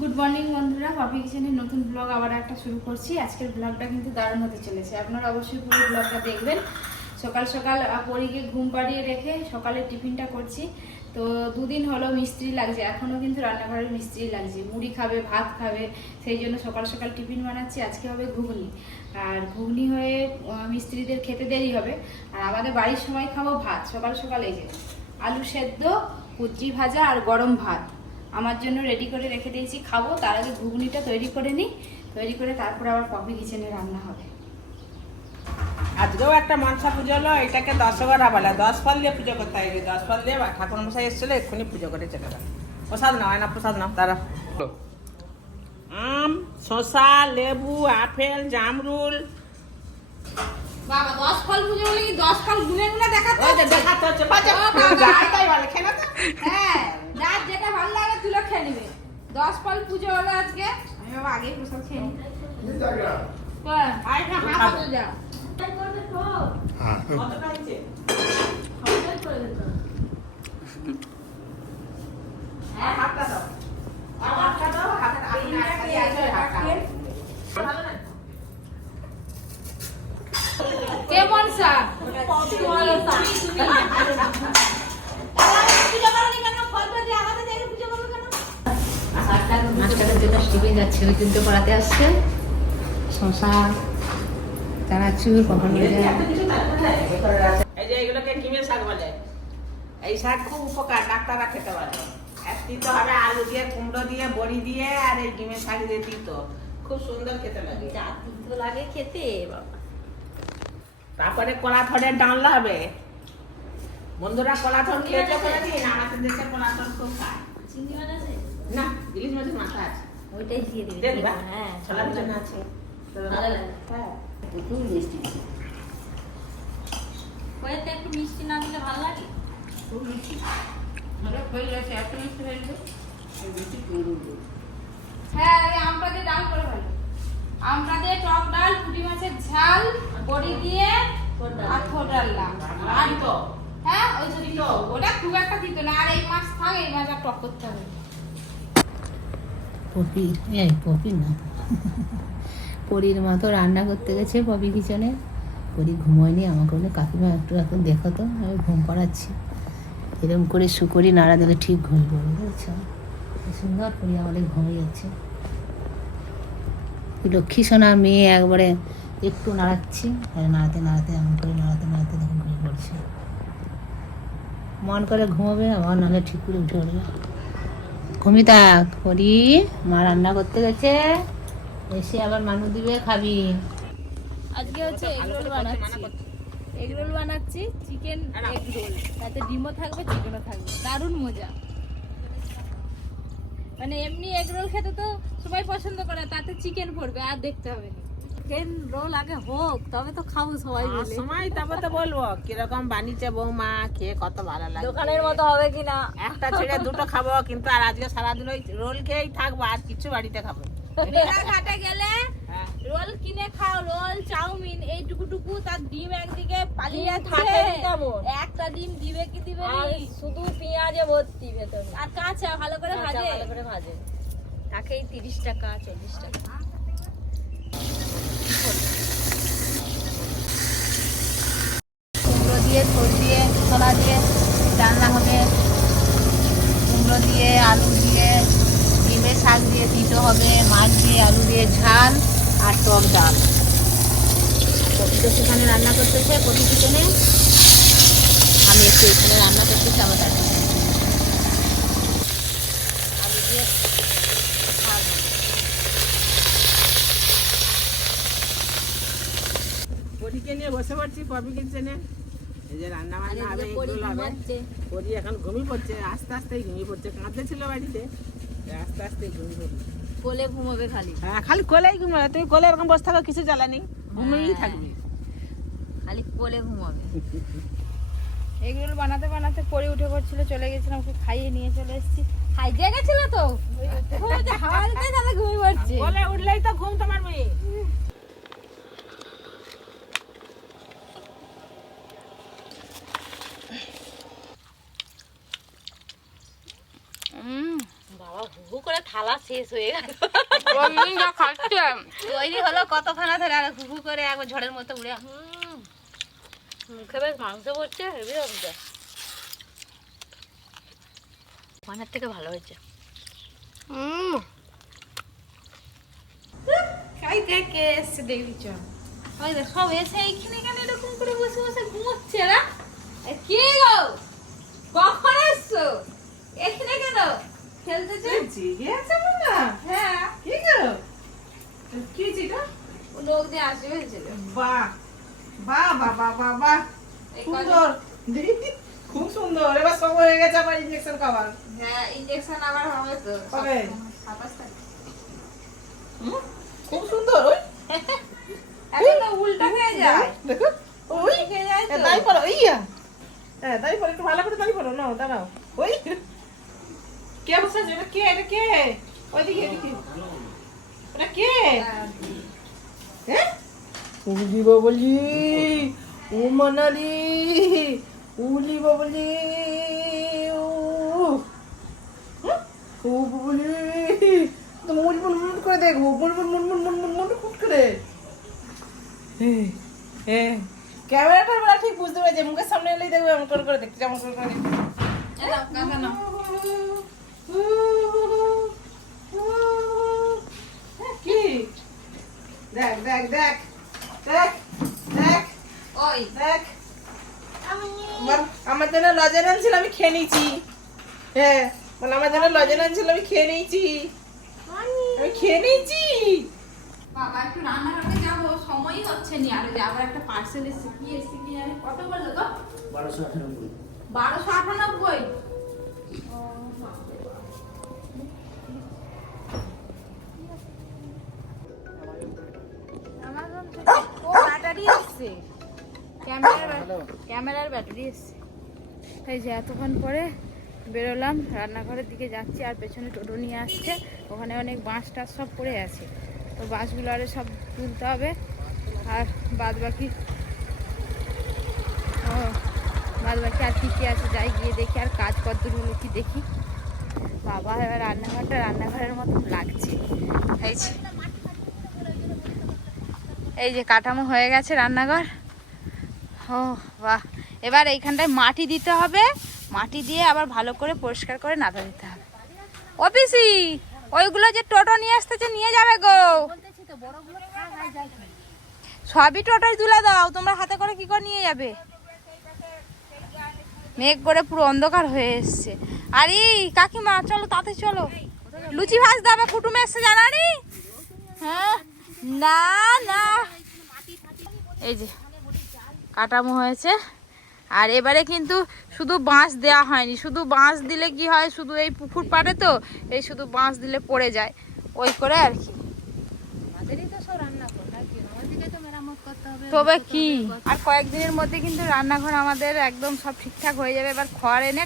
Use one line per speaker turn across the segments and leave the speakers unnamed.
Good morning বন্ধুরা। Poppy কিচেনের নতুন ব্লগ আবার একটা শুরু করছি। আজকের ব্লগটা কিন্তু দারুণ হতে চলেছে। আপনারা অবশ্যই পুরো ব্লগটা দেখবেন। সকাল সকাল পরীকে ঘুম পাড়িয়ে রেখে সকালে টিফিনটা করছি। তো দুদিন হলো মিস্ত্রি লাগছে। এখনও কিন্তু রান্নাঘরের মিস্ত্রি লাগছে। মুড়ি খাবে, ভাত খাবে, সেই জন্য সকাল সকাল টিফিন বানাচ্ছি। আজকে হবে ঘুগনি। আর ঘুগনি হয়ে মিস্ত্রিদের খেতে দেরি হবে। আর আমাদের বাড়ির সবাই খাব ভাত। সকাল সকাল এই যে আলু সেদ্ধ, কুচি ভাজা আর গরম ভাত। আমার জন্য রেডি করে রেখে দিয়েছি খাব তার আগে ঘুগনিটা তৈরি করে নিই তৈরি করে তারপর আবার পপি কিচেনে রান্না হবে।
আজকেও একটা মনসা পুজো হলো এটাকে দশগরা বলে দশ ফল দিয়ে পুজো করতে হবে দশ ফল দিয়ে ঠাকুর মশাই এসেছিল এক্ষুনি পুজো করে চলে গেল। প্রসাদ নাও না প্রসাদ নাও তারা আম শসা লেবু আপেল জামরুল।
বাবা দশ ফল পুজো বলে দশ ফল গুনে গুনে দেখাতে
দেখাতে হচ্ছে না।
হ্যাঁ যার যেটা ভালো লাগে তুলে খেয়ে নিবে দশ ফল পুজো হলো আজকে। আমি বাবা আগেই প্রসাদ খেয়ে নিই। কই,
আয় খা,
হাত
খাব।
ধুয়ে যা।
কতটা হয়েছে? আর হাতটা দাও। আর হাতটা দাও, হাতের আঙুলে একটা দিয়ে আছে, হাতটা। ভালো না?
কেমন সা
যেটা যাচ্ছে ওই তিনটে পড়াতে আসছে। শশা চানাচুর কখন।
এই যে এগুলোকে কিমের শাক বলে? এই শাক খুব উপকার ডাক্তাররা খেতে পারে এক তিতো হবে আলু দিয়ে কুমড়ো দিয়ে বড়ি দিয়ে আর এই ডিমের শাক দিয়ে তিতো। খুব সুন্দর খেতে লাগে।
যা লাগে খেতে বাবা।
তারপরে কলা থরের ডালনা হবে। বন্ধুরা কলা থর খেয়েছে কোনোদিন আমাদের দেশে কলা থর খুব খায়।
চিংড়ি মাছ আছে?
না ইলিশ মাছের মাথা আছে।
ওইটাই দিয়ে দিবি
দিয়ে
হ্যাঁ
ছোলা পিছনে আছে।
ভালো লাগে।
হ্যাঁ।
প্রচুর মিষ্টি কয়েকটা একটু মিষ্টি না দিলে ভালো লাগে?
খুব মিষ্টি।
হ্যাঁ এই আমটা দিয়ে ডাল করে ভালো আমটা দিয়ে টক ডাল পুঁটি মাছের ঝাল বড়ি দিয়ে আর আর। হ্যাঁ ওই যে ওটা খুব একটা তিতো না। আর এই মাছ থাক এই মাছ আর টক করতে হবে
পপির এই পপির না। পরির মা তো রান্না করতে গেছে পপি কিচেনে। পরি ঘুমোয়নি, আমাকে বলে, কাকিমা, একটু এখন দেখো তো, আমি ঘুম পাড়াচ্ছি। এরকম করে শুকরি নাড়া দিলে ঠিক ঘুম পড়বে বুঝছ? সুন্দর করি আমাদের ঘুমিয়ে যাচ্ছে। লক্ষ্মী সোনা মেয়ে একবারে একটু নাড়াচ্ছি, আর নাড়াতে নাড়াতে, এমন করে নাড়াতে নাড়াতে দেখুন ঘুমিয়ে পড়ছে মন করে ঘুমাবে, আমার নাহলে ঠিক করে উঠে পড়বে। ঘুমিতা করি মা রান্না করতে গেছে। এসে আবার মানু দিবে, খাবি।
আজকে হচ্ছে এগ রোল বানাচ্ছি। এগ রোল বানাচ্ছি, চিকেন এগ রোল। তাতে ডিমও থাকবে, চিকেনও থাকবে। দারুণ মজা। মানে এমনি এগ রোল খেতে তো সবাই পছন্দ করে, তাতে চিকেন পড়বে, আর দেখতে হবে না।
চিকেন রোল আগে হোক তবে তো খাব সবাই
আর সময় তবে তো বলব কীরকম বানিয়েছে বৌমা খেয়ে কত ভালো লাগে
দোকানের মতো হবে কিনা
একটা ছেড়ে দুটো খাব কিন্তু আর আজকে সারাদিন ওই রোল খেয়েই থাকব আর কিছু বাড়িতে খাব
ঘাটে গেলে
হ্যাঁ।
রোল কিনে খাও রোল চাউমিন এইটুকু টুকু তার ডিম একদিকে পালিয়ে
থাকে
একটা ডিম দিবে কি দিবে
শুধু পেঁয়াজে ভর্তি ভেতরে।
আর কাঁচা ভালো করে ভাজে।
ভালো করে ভাজে। তাকেই তিরিশ টাকা চল্লিশ টাকা কুমড়ো দিয়ে থোর দিয়ে ছোলা দিয়ে, রান্না হবে। কুমড়ো দিয়ে, আলু দিয়ে ডিমের শাক দিয়ে তিতো হবে, মাছ দিয়ে, আলু দিয়ে ঝাল আর টক ডাল। তো সেখানে রান্না করতেছে কপি কিচেনে আমি একটু এখানে রান্না করতেছি আমার দাদা আলু দিয়ে
নিয়ে বসে পড়ছি, পপি কিচেনে। এই যে রান্না বান্না হবে এগুলো হবে। পরি এখন ঘুমিয়ে পড়ছে আস্তে আস্তে ঘুমিয়ে পড়ছে কাঁদতে ছিল বাড়িতে আস্তে আস্তে ঘুমিয়ে পড়ছে
কোলে ঘুমাবে খালি।
হ্যাঁ খালি কোলেই ঘুমাবে তুমি কোলে এরকম বসে থাকো কিছু জ্বালানি ঘুমিয়েই
হ্যাঁ।
থাকবে।
খালি কোলে ঘুমাবে।
এগুলো বানাতে বানাতে পরে উঠে পড়ছিল চলে গেছিলাম ওকে খাইয়ে নিয়ে চলে এসেছি। হাইজে গেছিল তো? খুব হাওয়া দিতে তাহলে ঘুমিয়ে পড়ছে
কোলে উঠলেই তো ঘুম তোমার মেয়ে
উম,
বাবা হু করে থালা শেষ হয়ে গেল।
খাচ্ছে।
তৈরি হলো কতখানা ধরে আর হু হু করে একবার ঝড়ের মতো উড়ে হুম, মুখে বেশ মাংস পড়ছে হেবি হচ্ছে ওখানের থেকে ভালো হয়েছে।
খাই দেখ কে এসছে দেখবি চ। ওই দেখ সব এসে এইখানে কেন এরকম করে বসে বসে ঘুমোচ্ছে না কে গো? কখন এসছো? এখানে কেন? খেলতেছে
জেগে আছে বাবা
হ্যাঁ।
কি গো কি
ও লোক দিয়ে আসবে হয়েছিল
বাহ বাহ বাহ বাহ বাহ বাহ। সুন্দর। খুব সুন্দর। এবার সব হয়ে গেছে আমার ইঞ্জেকশন খাবার।
হ্যাঁ ইনজেকশন আবার হবে তো।
কবে?
সাতাশ তারিখ
হুম, খুব সুন্দর ওই।
এখন উল্টা হয়ে যায়।
দেখো ওই।
যায়
হ্যাঁ,
তো।
দাঁড়িয়ে পড়ো ইয়া হ্যাঁ দাঁড়িয়ে পড়ো একটু ভালো করে দাঁড়িয়ে পড়ো না দাঁড়াও। ওই। কে বসে আছে এটা কে? এটা কে? ওইদিকে এদিকে। এটা কে? হ্যাঁ উলি বাবলি ও মানালি। উলি বাবলি ও বাবলি তো মুন মুন মুন করে দেখব মুন মুন মুন মুন মুন মুন মুন ফুট করে। হ্যাঁ হ্যাঁ ক্যামেরাটা আমরা ঠিক বুঝতে পেরেছি। মুখের সামনে এলেই দেখবে। এমন করে করে দেখতে। যেমন করে করে দেখতে। কি দেখ দেখ দেখ দেখ দেখ
ওই
দেখ আমার- জন্য লজেন ছিল আমি খেয়ে নিয়েছি হ্যাঁ বলে আমার জন্য লজেন ছিল আমি খেয়ে নিয়েছি আমি খেয়ে নিয়েছি
বাবা একটু রান্নাঘরে যাব সময়ই হচ্ছে নি আর আবার একটা পার্সেল এসে কি এসে কি জানি কত বলল তো বারোশো আটানব্বই Amazon এসছে ক্যামেরার ক্যামেরার ব্যাটারি এসছে। এই যে এতক্ষণ পরে বেরোলাম রান্নাঘরের দিকে যাচ্ছি আর পেছনে টোটো নিয়ে আসছে। ওখানে অনেক বাঁশ টাস সব পড়ে আছে। তো বাঁশগুলো আরে সব তুলতে হবে। আর বাদ বাকি ও বাদ বাকি আর কী কী আছে? যাই গিয়ে দেখি আর কাজ কদ্দূর হলো কি দেখি। বাবা এবার রান্নাঘরটা রান্নাঘরের মতন লাগছে। যে। এই যে কাঠামো হয়ে গেছে রান্নাঘর। ও, বাহ। এবার এইখানটায় মাটি দিতে হবে। মাটি দিয়ে আবার ভালো করে পরিষ্কার করে নাতা দিতে হবে। অফিসি ওইগুলো যে টোটো নিয়ে আসতেছে, নিয়ে যাবে গো। সবই টোটোয় তুলে দাও। তোমরা হাতে করে কি করে নিয়ে যাবে? মেঘ করে পুরো অন্ধকার হয়ে এসছে। আরে, কাকিমা, চলো তাতে চলো। লুচি ভাজ দাবে কুটুমে এসছে জানানি হ্যাঁ? না না। এই যে কাটামো হয়েছে। আর এবারে কিন্তু শুধু বাঁশ দেওয়া হয়নি। শুধু বাঁশ দিলে কি হয়? শুধু এই পুকুর পাড়ে তো এই শুধু বাঁশ দিলে পড়ে যায়। ওই করে আর কি। তবে কি? আর কয়েকদিনের মধ্যে কিন্তু রান্নাঘর আমাদের একদম সব ঠিকঠাক হয়ে যাবে। এবার খড় এনে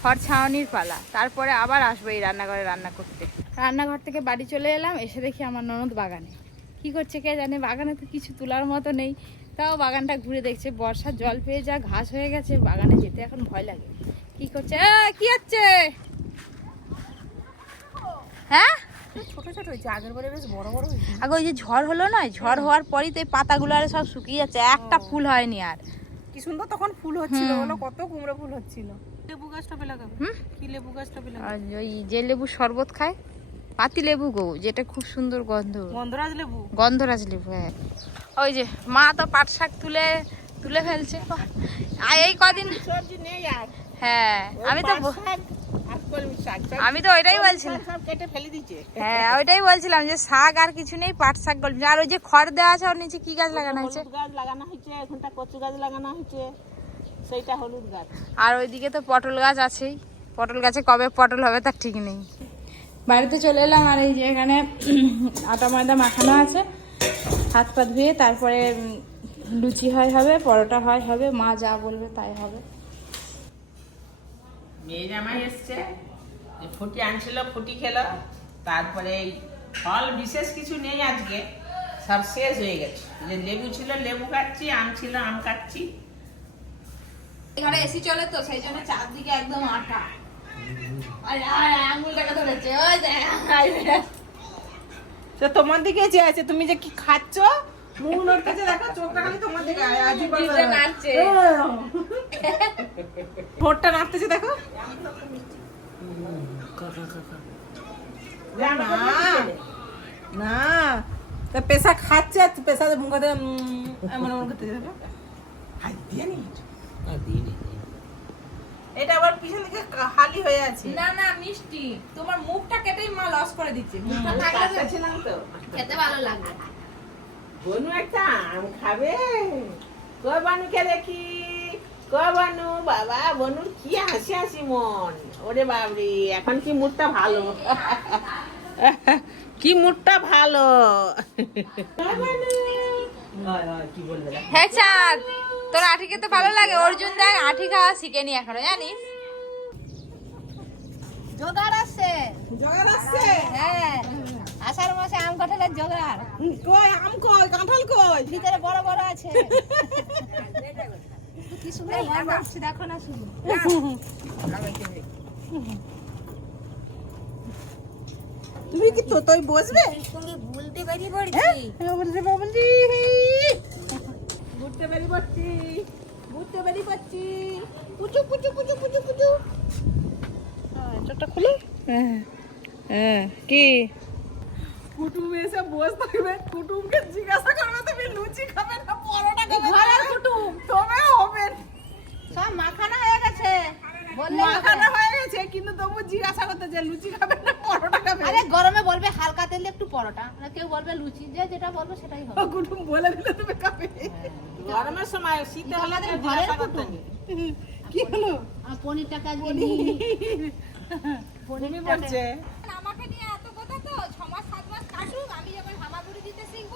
খড় ছাউনির পালা। তারপরে আবার আসব এই রান্নাঘরে রান্না করতে। রান্নাঘর থেকে বাড়ি চলে এলাম এসে দেখি আমার ননদ বাগানে। কি করছে কে জানে? বাগানে তো কিছু তোলার মতো নেই। তাও বাগানটা ঘুরে দেখছে বর্ষার জল পেয়ে যা ঘাস হয়ে গেছে বাগানে যেতে এখন ভয় লাগে। কি করছে? এ, কি হচ্ছে? হ্যাঁ?
ছোট ছোট হয়েছে আগের বারে বেশ বড় বড় হয়েছে
আগে ওই যে ঝড় হলো না ঝড় হওয়ার পরই তো এই পাতাগুলো আর সব শুকিয়ে যাচ্ছে। একটা ফুল হয়নি আর।
কি সুন্দর তখন ফুল হচ্ছিল বলো কত কুমড়ো ফুল হচ্ছিল। লেবু গাছটা পেলে কি লেবু গাছটা পেলে
ওই যে লেবু শরবত খায় পাতি লেবু গো যেটা খুব সুন্দর গন্ধ।
গন্ধরাজ লেবু?
গন্ধরাজ লেবু হ্যাঁ। ওই যে মা তো পাট শাক তুলে তুলে ফেলছে। আর এই কদিন
সবজি নেই আর।
হ্যাঁ আমি তো আমি তো ওইটাই বলছিলাম।
কেটে ফেলে দিচ্ছে
হ্যাঁ ওইটাই বলছিলাম যে শাক আর কিছু নেই পাট শাক গল্প আর ওই যে খড় দেওয়া আছে ওর নিচে কি গাছ লাগানো হয়েছে?
গাছ লাগানো হয়েছে এখানটা কচু গাছ লাগানো হয়েছে সেইটা হলুদ গাছ।
আর ওইদিকে তো পটল গাছ আছেই। পটল গাছে কবে পটল হবে তার ঠিক নেই। বাড়িতে চলে এলাম আর এই যে এখানে আটা ময়দা মাখানো আছে। হাত পা ধুয়ে তারপরে লুচি হয় হবে পরোটা হয় হবে মা যা বলবে তাই হবে।
মেয়ে জামাই এসছে যে ফুটি আনছিল ফুটি খেলো তারপরে ফল বিশেষ কিছু নেই আজকে সব শেষ হয়ে গেছে। যে লেবু ছিল লেবু কাটছি আম ছিল আম কাটছি।
এখানে এসি চলে তো সেই জন্য চারদিকে একদম আটা। আরে আরে আঙুলটাকে ধরেছে। ওই দেখ
তো তোমার দিকে যে আছে তুমি যে কি খাচ্ছ? মুখ নড়তেছে দেখো চোখটা খালি তোমার দিকে আজই ঠোঁটটা নাড়তেছে দেখো। না না তা পেশা খাচ্ছে আর পেশা মুখে এমন এমন করতে দেখো হাই দিয়ে নি। এটা আবার পিছন দিকে হালি হয়ে আছে।
না না মিষ্টি। তোমার মুখটা কেটেই মা লস করে দিচ্ছে। মুখটা থাকলে তো। খেতে ভালো লাগবে
বনু একটা আম খাবে। ক বানুকে দেখি? ক বানু? বাবা বনুর কি হাসি হাসি মন। ওরে বাবরি এখন কি মুডটা ভালো? কি মুডটা ভালো? বলবে
হ্যাঁ চাঁদ। তোর আঠি খেতে ভালো লাগে অর্জুন দেখ আঠি খাওয়া শিখেনি এখনও জানিস?
জোগাড় আছে।
জগার আসছে
হ্যাঁ আষাঢ় মাসে আম কাঁঠালের জোগাড়।
কই আম কই কাঁঠাল কই?
ভিতরে বড় বড় আছে। কি দেখো না শুধু।
তুমি কি তো তুই বসবে?
সঙ্গে বলতে পারি পড়ছি।
বলতে ঘুরতে বেরি পড়ছি ঘুরতে বেরি পড়ছি পুচু পুচু পুচু পুচু পুচু চোখটা খুলে। হ্যাঁ হ্যাঁ কি? কুটুম এসে বস থাকবে। কুটুমকে জিজ্ঞাসা করবে তুমি লুচি খাবে না পরোটা খাবে
ঘরের কুটুম।
তবে হবে
সব মাখানা হয়ে গেছে।
মাখানা হয়ে গেছে কিন্তু তবু জিজ্ঞাসা করতে যে লুচি খাবে না পরোটা খাবে?
আরে গরমে বলবে হালকা তেলে একটু পরোটা। না কেউ বলবে লুচি যে যেটা বলবে সেটাই হবে।
কুটুম বলে দিলে তুমি খাবে। গরমের সময় শীতে হলে
কুটুম।
কি হলো
আর পনিরটাকে আজকে নিয়ে
বলছে
আমাকে নিয়ে এত কথা তো ছ মাস সাত মাস কাটুক আমি যখন হামাগুড়ি দিতে শিখব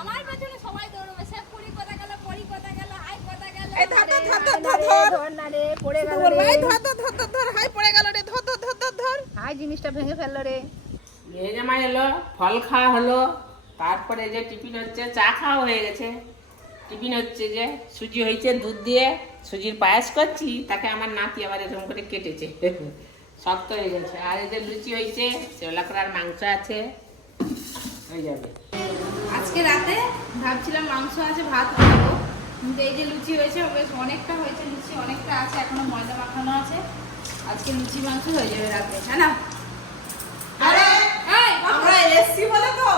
আমার পেছনে সবাই দৌড়বে সে পুরি কথা গেল পরি কথা গেল হাই কথা গেল
এই ধর ধর ধর ধর ধর
না রে পড়ে গেল রে
ধর ধর ধর ধর ধর হাই পড়ে গেল রে ধর ধর ধর ধর ধর
হাই জিনিসটা ভেঙে ফেলল রে
এই জামা এলো ফল খাওয়া হলো তারপরে যে টিফিন হচ্ছে চা খাওয়া হয়ে গেছে টিফিন হচ্ছে যে সুজি হয়েছে দুধ দিয়ে সুজির পায়েস করছি তাকে আমার নাতি আবার এরকম করে কেটেছে। শক্ত হয়ে গেছে। আর এই যে লুচি হয়েছে শেওলা করার মাংস আছে। হয়ে যাবে।
আজকে রাতে ভাবছিলাম মাংস আছে ভাত খাব। কিন্তু এই যে লুচি হয়েছে বেশ অনেকটা হয়েছে লুচি অনেকটা আছে এখনও ময়দা মাখানো আছে। আজকে লুচি মাংস হয়ে যাবে রাতে হ্যাঁ না?
আমরা এসছি বলে তো।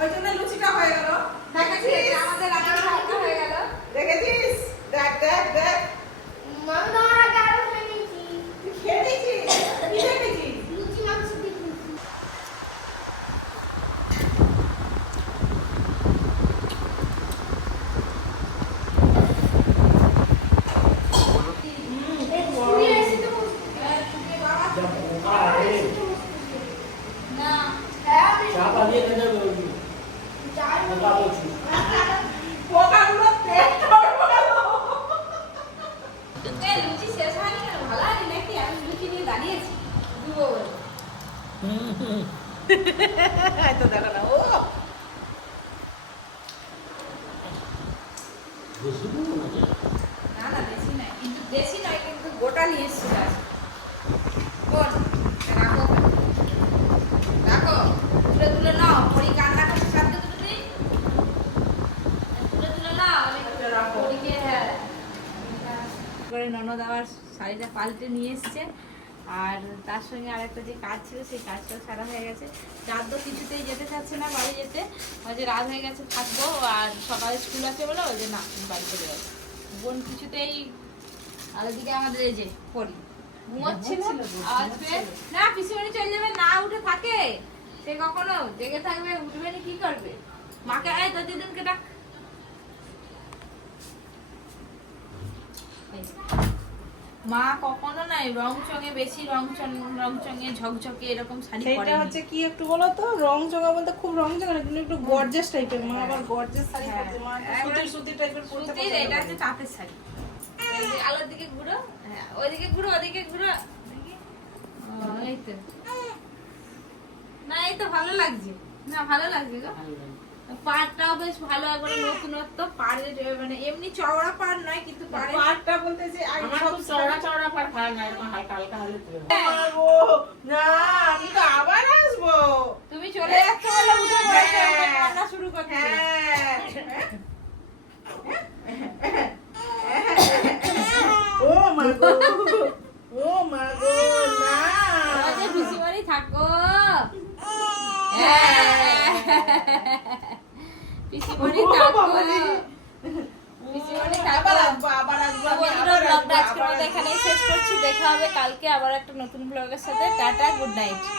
ওই জন্য লুচিটা হয়ে গেল।
এটা আমাদের রাতের ভাতটা হয়ে গেল
দেখেছিস দেখ দেখ দেখ তুই খেয়ে নিয়েছিস কি দেখেছিস পোকাগুলো পেট করব
এই লুচি শেষ হয়নি কেন ভালো হয়নি নাকি আমি লুচি নিয়ে দাঁড়িয়েছি দুবো বলে
তো দেখো না ও
না না দেশি নয় কিন্তু দেশি নয় কিন্তু গোটা নিয়ে এসেছিল আজকে কোন রাখো রাখো, তুলে তুলে নাও পরি কান্না করছে সাথে দিই তুলে। তুলে নাও আমি হ্যাঁ ননদ আবার শাড়িটা পাল্টে নিয়ে এসছে। আর তার সঙ্গে আরেকটা যে কাজ ছিল সেই কাজটাও সারা হয়ে গেছে। চাঁদ তো কিছুতেই যেতে চাচ্ছে না বাড়ি যেতে। ওই যে রাত হয়ে গেছে থাকব আর সকালে স্কুল আছে বলে ওই যে না বাড়ি চলে যাব। বোন কিছুতেই আর ওদিকে আমাদের এই যে পড়ি। ঘুমোচ্ছিল? আসবে না পিসিমণি চলে যাবে না উঠে থাকে। সে কখনো জেগে থাকবে উঠবে না কি করবে? মাকে আয় তো দিদিনকে ডাক। মা কখনো নাই রং চঙে বেশি রং চং রং চঙে ঝকঝকে এরকম শাড়ি পরে
হচ্ছে কি একটু বলো তো? রং জগা বলতে খুব রং জগা না কিন্তু একটু গর্জেস টাইপের মা আবার গর্জেস শাড়ি
হ্যাঁ।
পরতে মা সুতির সুতির টাইপের পরতে
সুতির এটা হচ্ছে তাঁতের শাড়ি। এই আলোর দিকে ঘুরো। হ্যাঁ ওইদিকে ঘুরো ওদিকে ঘুরো। এই তো। না এই তো ভালো লাগছে। না ভালো লাগছে গো। পাড়টাও বেশ ভালো একবারে নতুনত্ব। পাড়ের মানে এমনি চওড়া পাড় নয় কিন্তু পাড়ের
পাটটা বলতে যে
আমার খুব চওড়া চওড়া পাড় ভালো না এরকম হালকা হালকা হলে
না আমি তো আবার আসব।
তুমি চলে যাচ্ছ বলে উঠে পড়েছো
হ্যাঁ।
রান্না শুরু করতে
হ্যাঁ ও মা গো ও মা গো না
আমাদের পিসিমণি থাকো পিসিমণি
ও
থাকো
বাবা রে।
পিসিমণি
আবার
থাকো
আসব আবার আসব
তো
আমি
বন্ধুরা
আবার আসব,
ব্লগটা আজকের
আবার
মতো এখানেই শেষ করছি দেখা হবে কালকে আবার একটা নতুন ব্লগের সাথে টাটা গুড নাইট।